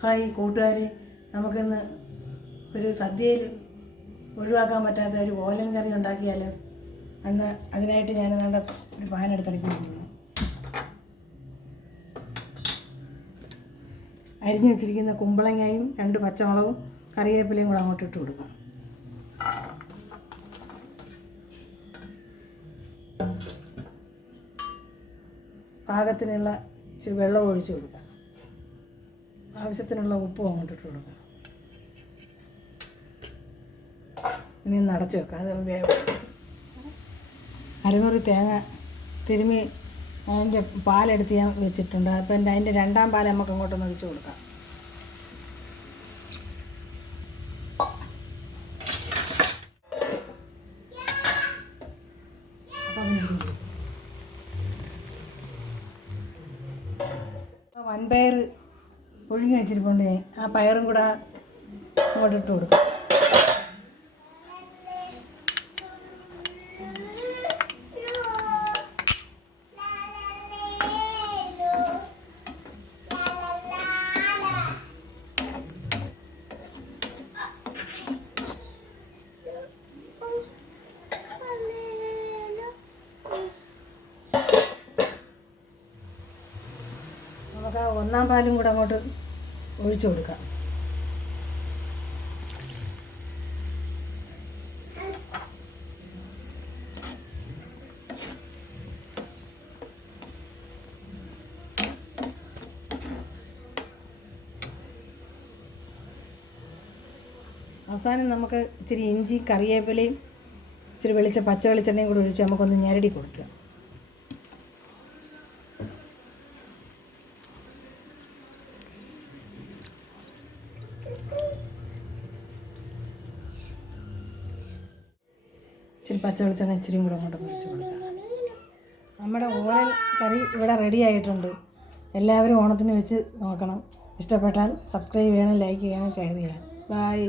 Hi കൂട്ടുകാരെ, നമുക്കിന്ന് ഒരു സദ്യയിൽ ഒഴിവാക്കാൻ പറ്റാത്ത ഒരു ഓലൻ കറി ഉണ്ടാക്കിയാലോ. അതിനായിട്ട് ഞാൻ നല്ല ഒരു പാൻ എടുത്തിറക്കിയിരിക്കുന്നു. അരിഞ്ഞു വെച്ചിരിക്കുന്ന കുമ്പളങ്ങയും 2 പച്ചമുളകും കറിവേപ്പിലയും കൂടെ അങ്ങോട്ട് ഇട്ട് കൊടുക്കാം. പാകത്തിനുള്ള ഇച്ചിരി വെള്ളം ഒഴിച്ച് കൊടുക്കാം. ആവശ്യത്തിനുള്ള ഉപ്പും അങ്ങോട്ട് ഇട്ട് കൊടുക്കാം. ഇനി ഒന്ന് അടച്ച് വെക്കാം. അത് അരമുറി തേങ്ങ തിരുമ്മി അതിൻ്റെ പാലെടുത്ത് ഞാൻ വെച്ചിട്ടുണ്ട്. അപ്പം അതിൻ്റെ 2ാം പാൽ നമുക്ക് അങ്ങോട്ടൊന്ന് ഒഴിച്ച് കൊടുക്കാം. വൻപയർ ഒഴുങ്ങി വെച്ചിരിപ്പുണ്ട്. ആ പയറും കൂടെ അങ്ങോട്ട് ഇട്ട് കൊടുക്കും. നമുക്ക് 1ാം പാലും കൂടെ അങ്ങോട്ട് ഒഴിച്ചു കൊടുക്കാം. അവസാനം നമുക്ക് ഇച്ചിരി ഇഞ്ചി, കറിവേപ്പിലയും ഇച്ചിരി പച്ച വെളിച്ചെണ്ണയും കൂടി ഒഴിച്ച് നമുക്കൊന്ന് ഞെരടി കൊടുക്കുക. ഇച്ചിരി പച്ച വെളിച്ചെണ്ണ ഇച്ചിരിയും കൂടെ അങ്ങോട്ട് ഒഴിച്ച് കൊടുക്കുക. നമ്മുടെ ഓലൻ കറി ഇവിടെ റെഡി ആയിട്ടുണ്ട്. എല്ലാവരും ഓണത്തിന് വെച്ച് നോക്കണം. ഇഷ്ടപ്പെട്ടാൽ സബ്സ്ക്രൈബ് ചെയ്യണം, ലൈക്ക് ചെയ്യണം, ഷെയർ ചെയ്യണം. ബൈ.